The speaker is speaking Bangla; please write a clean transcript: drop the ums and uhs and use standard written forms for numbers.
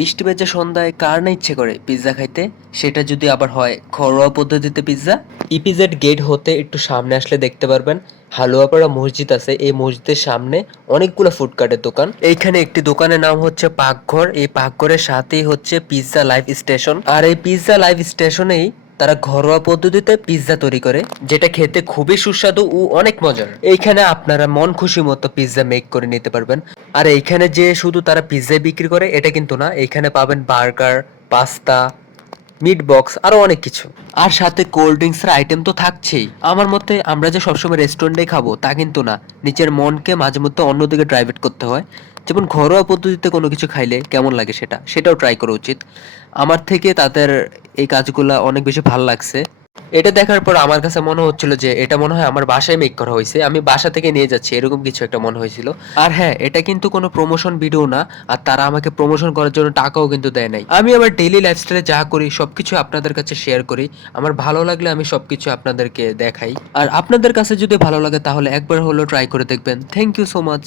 বৃষ্টি ভেজা সন্ধ্যায় কার না ইচ্ছে করে পিৎজা খাইতে, সেটা যদি আবার হয় ঘরোয়া পদ্ধতিতে পিৎজা। ইপিজেড গেট হতে একটু সামনে আসলে দেখতে পারবেন হালুয়াপাড়া মসজিদ আছে। এই মসজিদের সামনে অনেকগুলো ফুডকার্টের দোকান। এইখানে একটি দোকানের নাম হচ্ছে পাকঘর। এই পাকঘরের সাথেই হচ্ছে পিৎজা লাইভ স্টেশন। আর এই পিৎজা লাইভ স্টেশনেই তারা ঘরোয়া পদ্ধতিতে পিৎজা তৈরি করে, যেটা খেতে খুবই সুস্বাদু ও অনেক মজার। এইখানে আপনারা মন খুশি মতো পিৎজা মেক করে নিতে পারবেন। আর এইখানে যে শুধু তারা পিৎজা বিক্রি করে এটা কিন্তু না, এইখানে পাবেন বার্গার, পাস্তা, মিট বক্স, আরো অনেক কিছু। আর সাথে কোল্ড ড্রিঙ্কস এর আইটেম তো থাকছেই। আমার মতে আমরা যে সবসময় রেস্টুরেন্টে খাবো তা কিন্তু না, নিজের মনকে মাঝে মধ্যে অন্যদিকে ড্রাইভেট করতে হয়। যেমন ঘরোয়া পদ্ধতিতে কোনো কিছু খাইলে কেমন লাগে সেটাও ট্রাই করা উচিত। আমার থেকে তাদের এই কাজগুলা অনেক বেশি ভালো লাগছে। এটা দেখার পর আমার কাছে মনে হচ্ছিল যে এটা মনে হয় আমার বাসায় মেক করা হয়েছে, আমি বাসা থেকে নিয়ে যাচ্ছি, এরকম কিছু একটা মনে হয়েছিল। আর হ্যাঁ, এটা কিন্তু কোনো প্রমোশন ভিডিও না, আর তারা আমাকে প্রমোশন করার জন্য টাকাও কিন্তু দেয় নাই। আমি আমার ডেইলি লাইফস্টাইলে যা করি সবকিছু আপনাদের কাছে শেয়ার করি। আমার ভালো লাগলে আমি সবকিছু আপনাদেরকে দেখাই। আর আপনাদের কাছে যদি ভালো লাগে তাহলে একবার হলেও ট্রাই করে দেখবেন। Thank you so much.